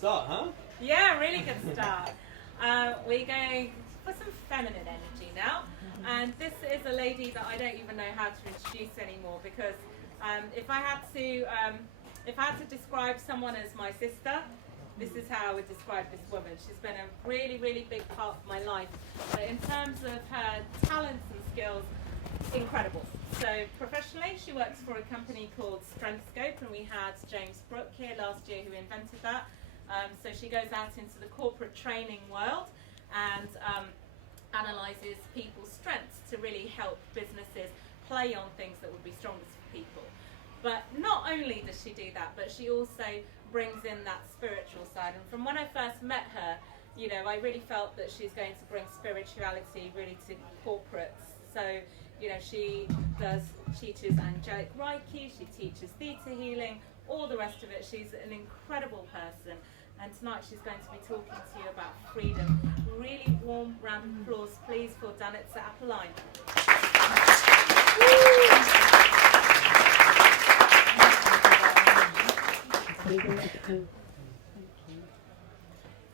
start, huh? Yeah, really good start. We're going for some feminine energy now. And this is a lady that I don't even know how to introduce anymore, because if I had to describe someone as my sister, this is how I would describe this woman. She's been a really, really big part of my life. But in terms of her talents and skills, incredible. So professionally, she works for a company called StrengthScope, and we had James Brooke here last year who invented that. So she goes out into the corporate training world and analyses people's strengths to really help businesses play on things that would be strongest for people. But not only does she do that, but she also brings in that spiritual side. And from when I first met her, you know, I really felt that she's going to bring spirituality really to corporates. So, you know, she teaches angelic Reiki, she teaches theta healing, all the rest of it. She's an incredible person. And tonight she's going to be talking to you about freedom. Really warm round of applause, please, for Danica Apolline.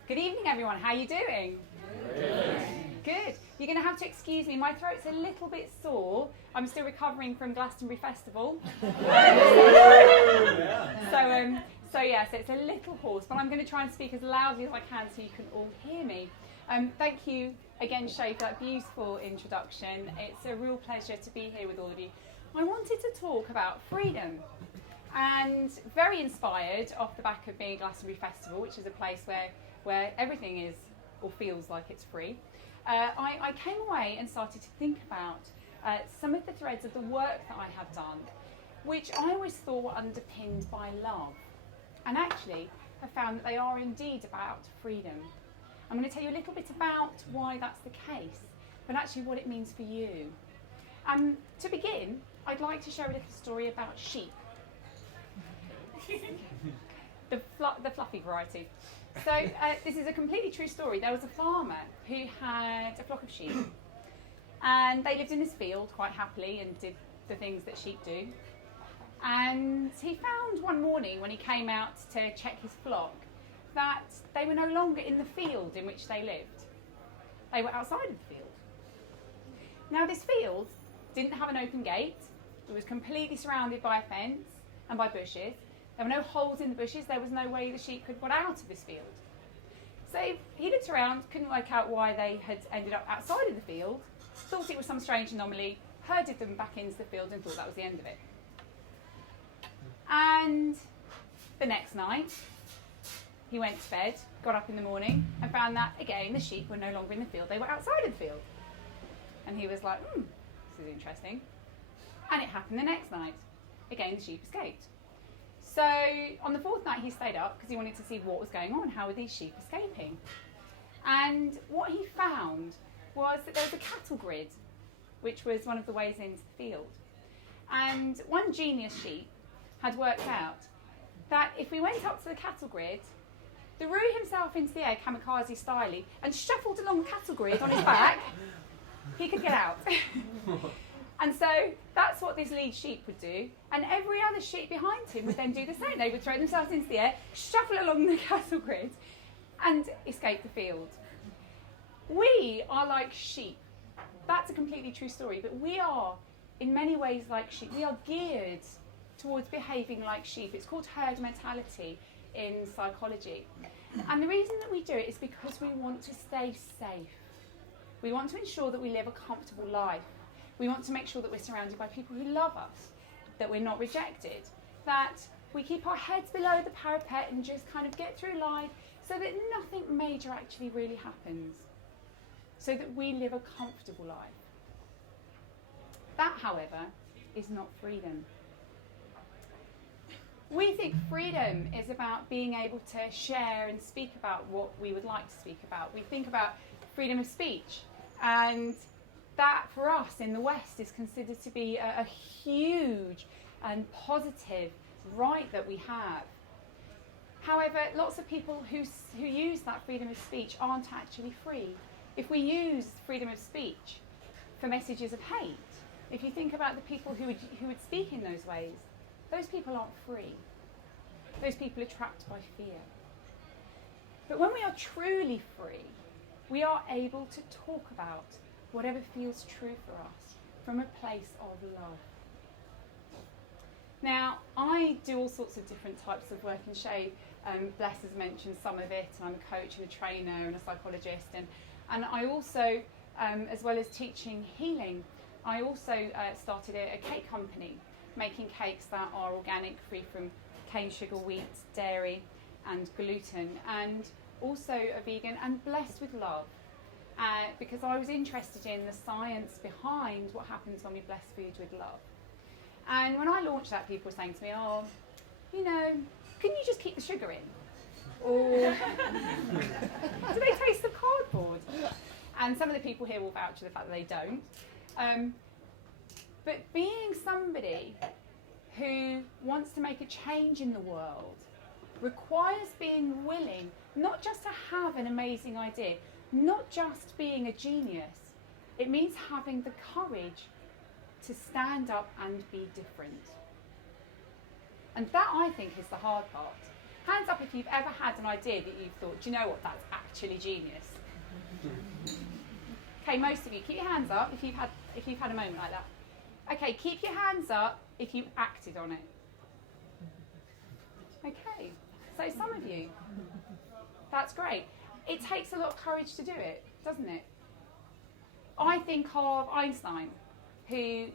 Good evening, everyone. How are you doing? Good. You're going to have to excuse me. My throat's a little bit sore. I'm still recovering from Glastonbury Festival. So it's a little hoarse, but I'm going to try and speak as loudly as I can so you can all hear me. Thank you again, Shay, for that beautiful introduction. It's a real pleasure to be here with all of you. I wanted to talk about freedom, and very inspired off the back of being at Glastonbury Festival, which is a place where everything is or feels like it's free. I came away and started to think about some of the threads of the work that I have done, which I always thought were underpinned by love. And actually, I found that they are indeed about freedom. I'm going to tell you a little bit about why that's the case, but actually what it means for you. To begin, I'd like to share a little story about sheep. the fluffy variety. So this is a completely true story. There was a farmer who had a flock of sheep, and they lived in this field quite happily and did the things that sheep do. And he found one morning when he came out to check his flock that they were no longer in the field in which they lived. They were outside of the field. Now this field didn't have an open gate. It was completely surrounded by a fence and by bushes. There were no holes in the bushes. There was no way the sheep could get out of this field. So he looked around, couldn't work out why they had ended up outside of the field, thought it was some strange anomaly, herded them back into the field and thought that was the end of it. And the next night, he went to bed, got up in the morning and found that, again, the sheep were no longer in the field. They were outside of the field. And he was like, this is interesting. And it happened the next night. Again, the sheep escaped. So on the fourth night, he stayed up because he wanted to see what was going on. How were these sheep escaping? And what he found was that there was a cattle grid, which was one of the ways into the field. And one genius sheep had worked out that if we went up to the cattle grid, threw himself into the air kamikaze style and shuffled along the cattle grid on his back, he could get out. And so that's what this lead sheep would do, and every other sheep behind him would then do the same. They would throw themselves into the air, shuffle along the cattle grid, and escape the field. We are like sheep. That's a completely true story, but we are in many ways like sheep. We are geared towards behaving like sheep. It's called herd mentality in psychology. And the reason that we do it is because we want to stay safe. We want to ensure that we live a comfortable life. We want to make sure that we're surrounded by people who love us, that we're not rejected, that we keep our heads below the parapet and just kind of get through life so that nothing major actually really happens, so that we live a comfortable life. That, however, is not freedom. We think freedom is about being able to share and speak about what we would like to speak about. We think about freedom of speech, and that for us in the West is considered to be a huge and positive right that we have. However, lots of people who use that freedom of speech aren't actually free. If we use freedom of speech for messages of hate, if you think about the people who would speak in those ways, those people aren't free. Those people are trapped by fear. But when we are truly free, we are able to talk about whatever feels true for us from a place of love. Now, I do all sorts of different types of work and shade. Bless has mentioned some of it, and I'm a coach and a trainer and a psychologist. And I also, as well as teaching healing, I also started a cake company, making cakes that are organic, free from cane sugar, wheat, dairy and gluten, and also a vegan and blessed with love. Because I was interested in the science behind what happens when we bless food with love. And when I launched that, people were saying to me, oh, you know, can you just keep the sugar in? Or do they taste of cardboard? And some of the people here will vouch for the fact that they don't. But being somebody who wants to make a change in the world requires being willing not just to have an amazing idea, not just being a genius. It means having the courage to stand up and be different. And that, I think, is the hard part. Hands up if you've ever had an idea that you've thought, do you know what, that's actually genius. Okay, most of you, keep your hands up if you've had a moment like that. Okay, keep your hands up if you acted on it. Okay, so some of you, that's great. It takes a lot of courage to do it, doesn't it? I think of Einstein, who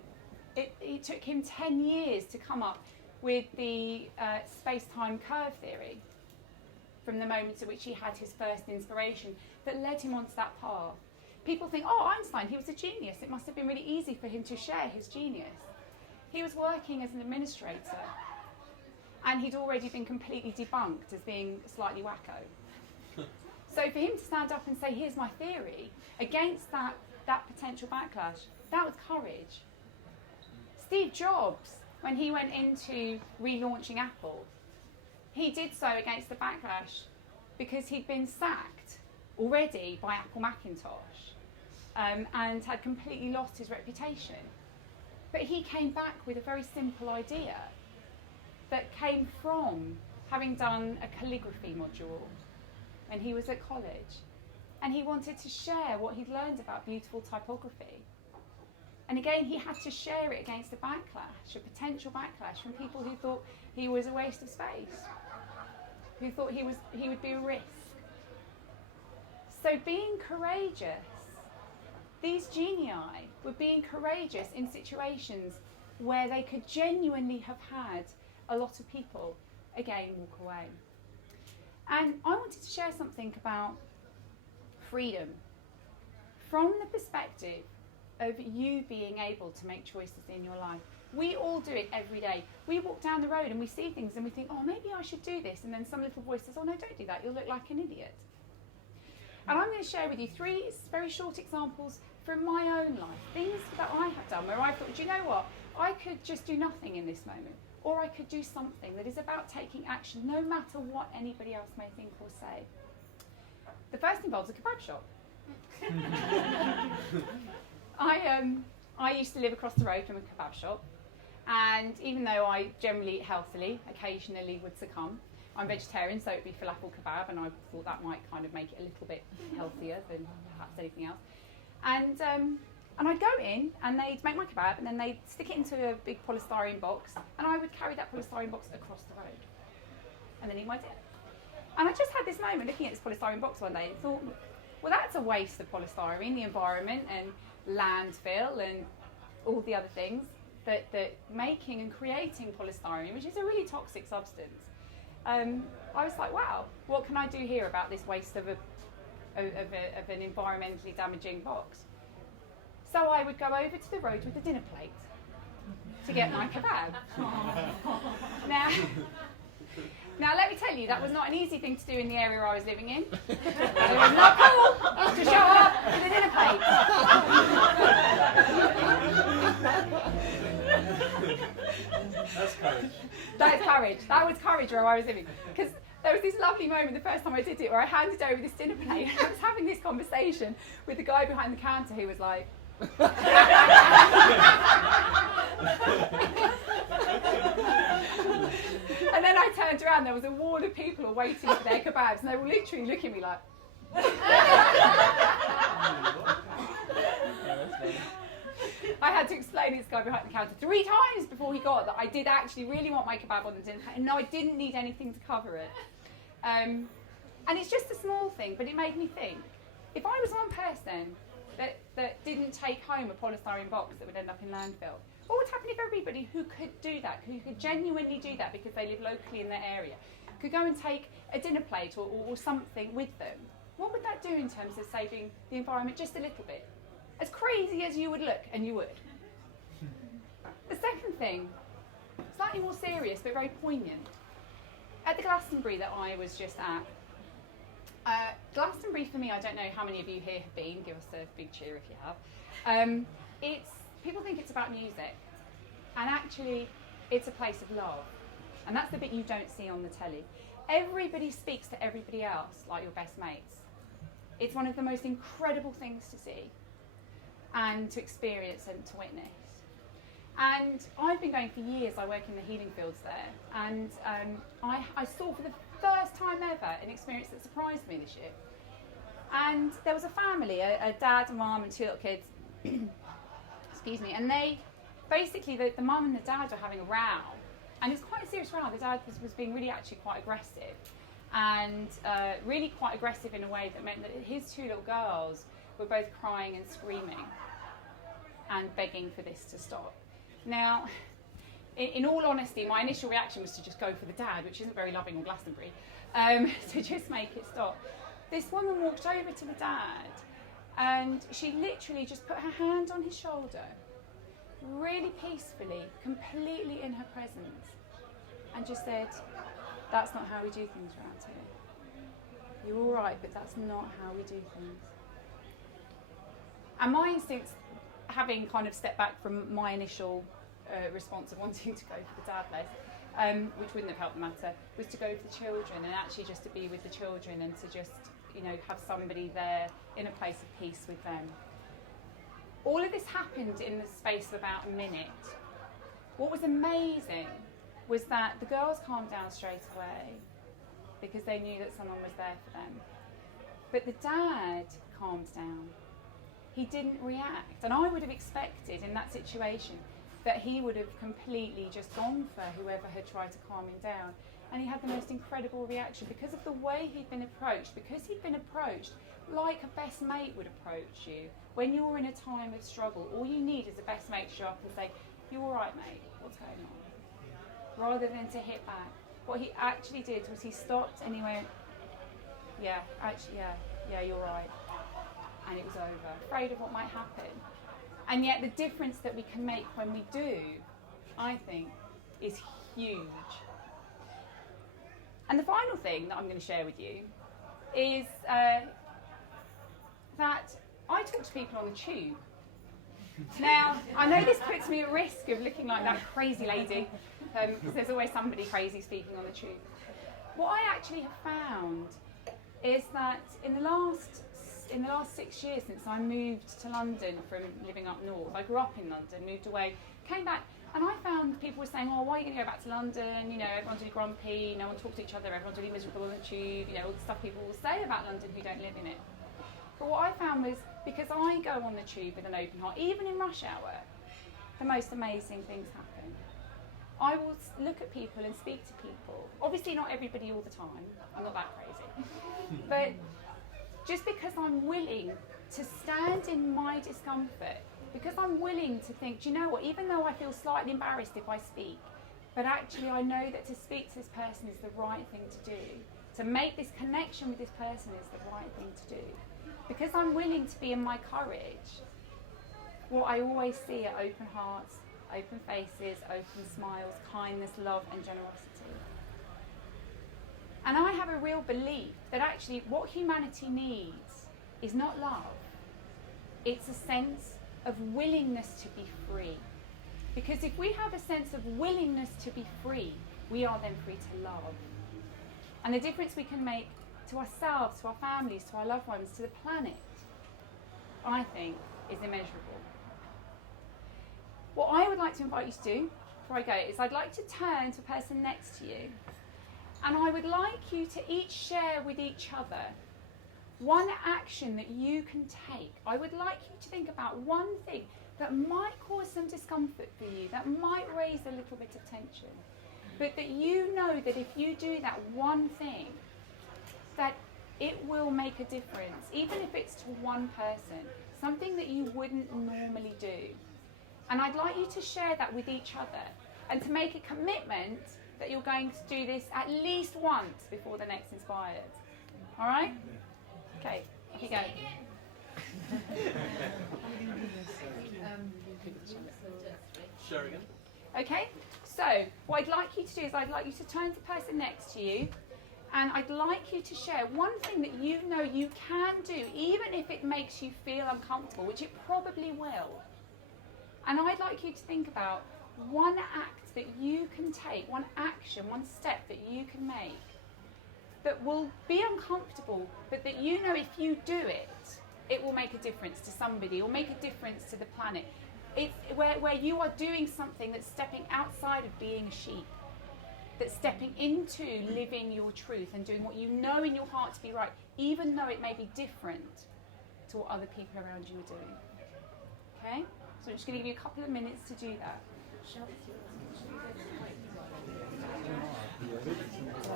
it took him 10 years to come up with the space-time curve theory from the moment at which he had his first inspiration that led him onto that path. People think, oh, Einstein, he was a genius. It must have been really easy for him to share his genius. He was working as an administrator, and he'd already been completely debunked as being slightly wacko. So for him to stand up and say, here's my theory, against that potential backlash, that was courage. Steve Jobs, when he went into relaunching Apple, he did so against the backlash because he'd been sacked already by Apple Macintosh and had completely lost his reputation. But he came back with a very simple idea that came from having done a calligraphy module when he was at college. And he wanted to share what he'd learned about beautiful typography. And again, he had to share it against a backlash, a potential backlash from people who thought he was a waste of space, who thought he would be a risk. So being courageous, these genii were being courageous in situations where they could genuinely have had a lot of people, again, walk away. And I wanted to share something about freedom from the perspective of you being able to make choices in your life. We all do it every day. We walk down the road and we see things and we think, oh, maybe I should do this. And then some little voice says, oh, no, don't do that. You'll look like an idiot. And I'm going to share with you 3 very short examples from my own life, things that I have done where I thought, do you know what? I could just do nothing in this moment. Or I could do something that is about taking action, no matter what anybody else may think or say. The first involves a kebab shop. I used to live across the road from a kebab shop, and even though I generally eat healthily, occasionally would succumb. I'm vegetarian, so it would be falafel kebab, and I thought that might kind of make it a little bit healthier than perhaps anything else. And I'd go in, and they'd make my kebab, and then they'd stick it into a big polystyrene box, and I would carry that polystyrene box across the road, and then eat my dinner. And I just had this moment looking at this polystyrene box one day and thought, well, that's a waste of polystyrene, the environment and landfill and all the other things that making and creating polystyrene, which is a really toxic substance. I was like, wow, what can I do here about this waste of an environmentally damaging box? So I would go over to the road with the dinner plate to get my kebab. Now, let me tell you, that was not an easy thing to do in the area I was living in. It was not cool to show up with a dinner plate. That's courage. That's courage. That was courage where I was living. Because there was this lovely moment the first time I did it where I handed over this dinner plate and I was having this conversation with the guy behind the counter who was like, and then I turned turned around, there was a wall of people all waiting for their kebabs, and they were literally looking at me like. I had to explain to this guy behind the counter 3 times before he got that I did actually really want my kebab on the dinner plate, and no, I didn't need anything to cover it. And it's just a small thing, but it made me think. If I was one person that didn't take home a polystyrene box that would end up in landfill, what would happen if everybody who could do that, who could genuinely do that because they live locally in their area, could go and take a dinner plate or something with them? What would that do in terms of saving the environment just a little bit? As crazy as you would look, and you would. The second thing, slightly more serious but very poignant. At the Glastonbury that I was just at, Glastonbury for me, I don't know how many of you here have been, give us a big cheer if you have. People think it's about music, and actually it's a place of love. And that's the bit you don't see on the telly. Everybody speaks to everybody else like your best mates. It's one of the most incredible things to see and to experience and to witness. And I've been going for years. I work in the healing fields there, and I saw for the first time ever an experience that surprised me this year. And there was a family, a dad, a mum and 2 little kids, excuse me, and they, basically the mum and the dad were having a row, and it was quite a serious row. The dad was being really actually quite aggressive, and really quite aggressive in a way that meant that his 2 little girls were both crying and screaming and begging for this to stop. Now, in all honesty, my initial reaction was to just go for the dad, which isn't very loving on Glastonbury, to just make it stop. This woman walked over to the dad, and she literally just put her hand on his shoulder, really peacefully, completely in her presence, and just said, "That's not how we do things around here. You're all right, but that's not how we do things." And my instincts, having kind of stepped back from my initial response of wanting to go for the dad list, which wouldn't have helped the matter, was to go for the children, and actually just to be with the children and to just, have somebody there in a place of peace with them. All of this happened in the space of about a minute. What was amazing was that the girls calmed down straight away because they knew that someone was there for them. But the dad calmed down. He didn't react, and I would have expected in that situation that he would have completely just gone for whoever had tried to calm him down, and he had the most incredible reaction because of the way he'd been approached, because he'd been approached like a best mate would approach you. When you're in a time of struggle, all you need is a best mate to show up and say, "You all right, mate? What's going on?" Rather than to hit back. What he actually did was he stopped and he went, yeah, you're right. And it was over. Afraid of what might happen. And yet the difference that we can make when we do, I think, is huge. And the final thing that I'm going to share with you is that I talk to people on the tube. Now, I know this puts me at risk of looking like that crazy lady, because there's always somebody crazy speaking on the tube. What I actually have found is that in the last 6 years since I moved to London from living up north, I grew up in London, moved away, came back, and I found people were saying, "Oh, why are you going to go back to London? Everyone's really grumpy, no one talks to each other, everyone's really miserable on the tube, all the stuff people will say about London who don't live in it." But what I found was, because I go on the tube with an open heart, even in rush hour, the most amazing things happen. I will look at people and speak to people. Obviously not everybody all the time, I'm not that crazy. But just because I'm willing to stand in my discomfort, because I'm willing to think, do you know what, even though I feel slightly embarrassed if I speak, but actually I know that to speak to this person is the right thing to do. To make this connection with this person is the right thing to do. Because I'm willing to be in my courage, what I always see are open hearts, open faces, open smiles, kindness, love and generosity. And I have a real belief that actually what humanity needs is not love. It's a sense of willingness to be free. Because if we have a sense of willingness to be free, we are then free to love. And the difference we can make to ourselves, to our families, to our loved ones, to the planet, I think, is immeasurable. What I would like to invite you to do before I go is I'd like to turn to the person next to you And I would like you to each share with each other one action that you can take. I would like you to think about one thing that might cause some discomfort for you, that might raise a little bit of tension, but that you know that if you do that one thing, that it will make a difference, even if it's to one person, something that you wouldn't normally do. And I'd like you to share that with each other and to make a commitment that you're going to do this at least once before the next Inspired. All right? Okay, off you go. Share again. Okay, so what I'd like you to do is I'd like you to turn to the person next to you, and I'd like you to share one thing that you know you can do, even if it makes you feel uncomfortable, which it probably will. And I'd like you to think about one act that you can take, one action, one step that you can make that will be uncomfortable, but that you know if you do it, it will make a difference to somebody, it will make a difference to the planet. It's where you are doing something that's stepping outside of being a sheep, that's stepping into living your truth and doing what you know in your heart to be right, even though it may be different to what other people around you are doing. Okay? So I'm just going to give you a couple of minutes to do that.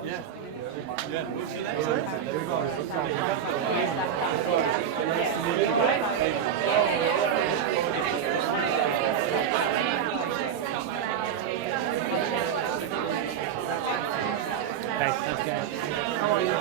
Yeah. Yeah. What's your next Thanks, that's good. How are you?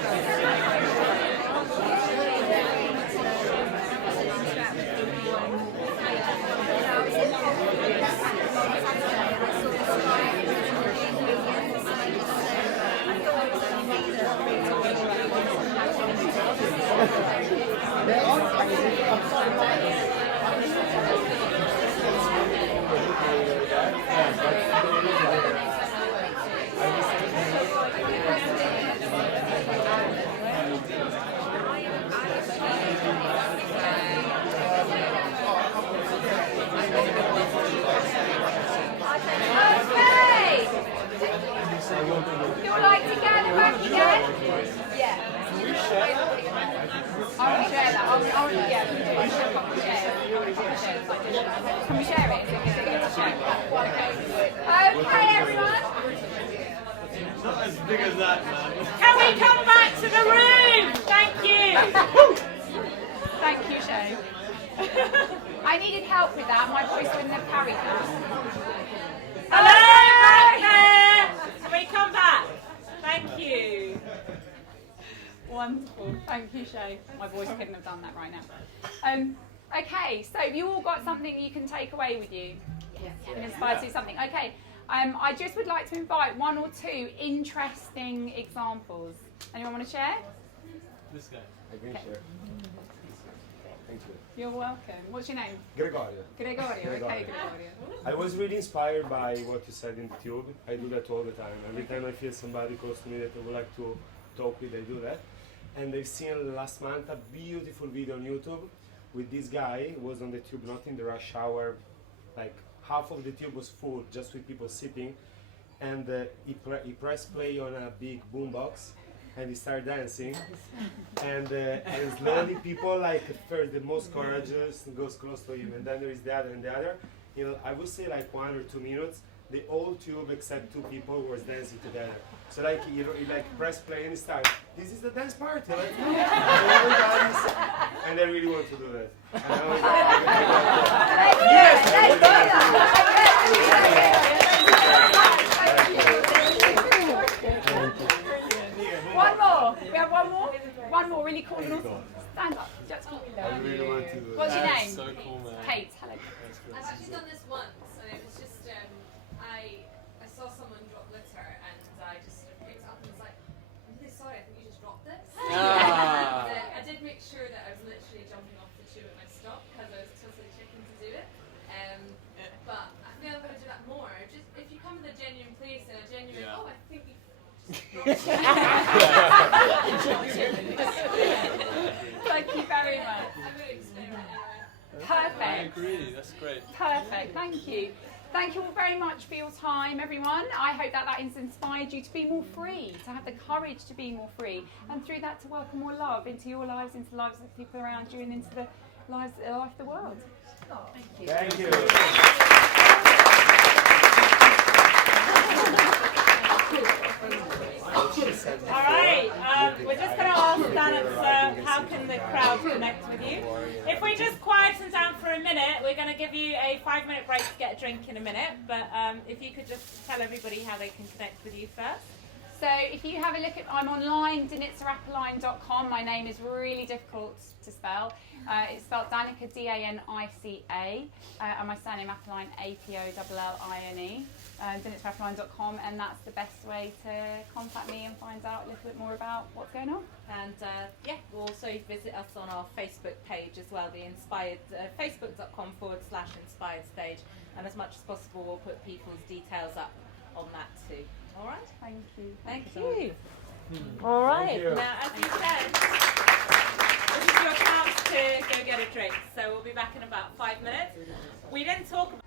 You would like to gather back again? Yeah. I will share that. Yeah, we do. I'll share a couple of shares. Can we share it? Okay, everyone. Not as big as that, man. Can we come back to the room? Thank you. Thank you, Shay. I needed help with that. My voice wouldn't have carried that. Hello, back there. Can we come back? Thank you. Wonderful. Thank you, Shay. My voice couldn't have done that right now. Okay, so have you all got something you can take away with you? Yes. Inspired to do something. Okay. I just would like to invite one or two interesting examples. Anyone want to share? This guy. I can share. Thank you. You're welcome. What's your name? Gregorio. Gregorio. Okay, Gregorio. Gregorio. I was really inspired by what you said in the tube. I do that all the time. Every time I feel somebody close to me that I would like to talk with, I do that. And I've seen last month a beautiful video on YouTube with this guy who was on the tube, not in the rush hour, like half of the tube was full, just with people sitting. And he pressed play on a big boombox and he started dancing. And slowly people, like at first the most courageous goes close to him, and then there is the other and the other. I would say like 1 or 2 minutes, the whole tube except 2 people was dancing together. So like he like press play and he started, this is the dance party, let's go. And I really want to do that. And I was like, One more. We have one more. One more really cool. Stand up. Just cool. I really want to do that. What's your name? So cool, man. Kate. Hello. I've actually done this once, and it was just I saw someone drop litter, and I just sort of picked it up and was like, I'm really sorry, I think you just dropped this. Ah. And, I did make sure that I was literally jumping off the tube at my stop because I was totally chicken to do it. But I feel I'm going to do that more. Just if you come with a genuine place and a genuine, Yeah. oh, I think you. Thank you very much. I'm going to explain that anyway. I Perfect. agree, that's great. Perfect. Thank you. Thank you all very much for your time, everyone. I hope that has inspired you to be more free, to have the courage to be more free, and through that to welcome more love into your lives, into the lives of the people around you, and into the life of the world. Thank you. Thank you. All right, we're just going to ask Danica, how can the crowd connect with you? If we just quieten down for a minute, we're going to give you a 5-minute break to get a drink in a minute, but if you could just tell everybody how they can connect with you first. So if you have a look at, I'm online, danica.apolline.com. My name is really difficult to spell. It's spelled Danica, D-A-N-I-C-A, and my surname Apolline, A-P-O-L-L-I-N-E. danica.apolline.com, and that's the best way to contact me and find out a little bit more about what's going on. And yeah, also visit us on our Facebook page as well, the Inspired, facebook.com/Inspired Stage, and as much as possible we'll put people's details up on that too. All right? Thank you. Thank you. All right. Now, as you said, this is your chance to go get a drink. So we'll be back in about 5 minutes. We didn't talk about